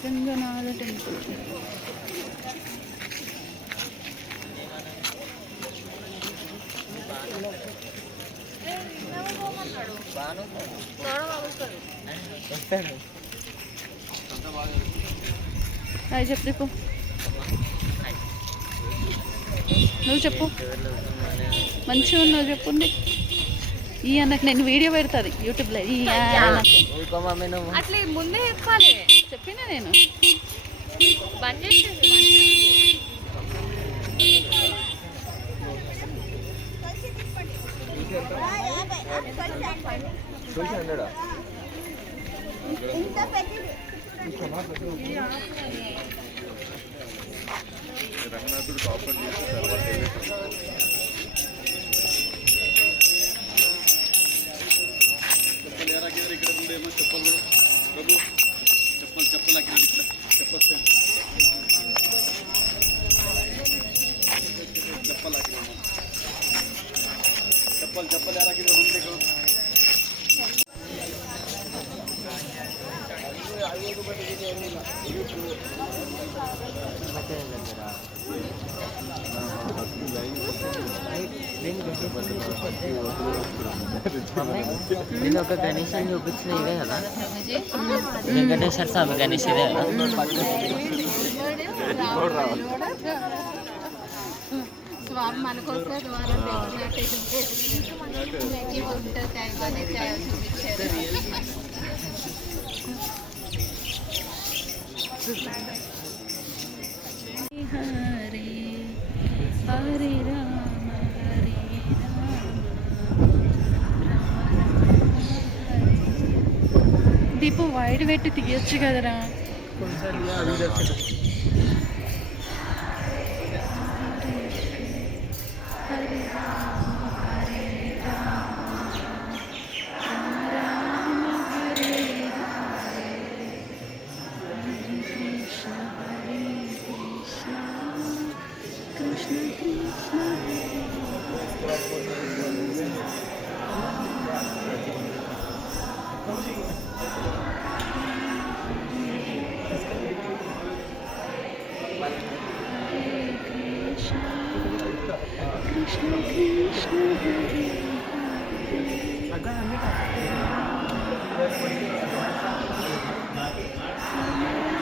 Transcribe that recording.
Sriranganatha temple. Hi చెప్పు, నువ్వు చెప్పు. మంచిగా ఉన్నావు చెప్పుంది. ఈ అన్నకు నేను వీడియో పెడతాది యూట్యూబ్లో. ఈ అట్లా ముందే చెప్పాలి. చెప్పినా నేను బంద్ చేసేది. రంగనాథుడు కాపర్ చేసి తర్వాత చెప్పలు ఎరాకినారు ఇక్కడ ఉండేమో చెప్పలు ప్రభు చెప్పలు ఆకినారు ఇక్కడ చెప్పలు ఆకినాము చెప్పలు ఎరాకినారు ఉండే నేను ఒక గణేష్ చూపించిన ఇదే కదా వెంకటేశ్వర స్వామి గణేష్ ఇదే కదా. స్వామి మనకోసం హరే హరే రామ హరే దీపు వైడ్ పెట్టి తీయచ్చు కదరా. Krishna Krishna Hare Hare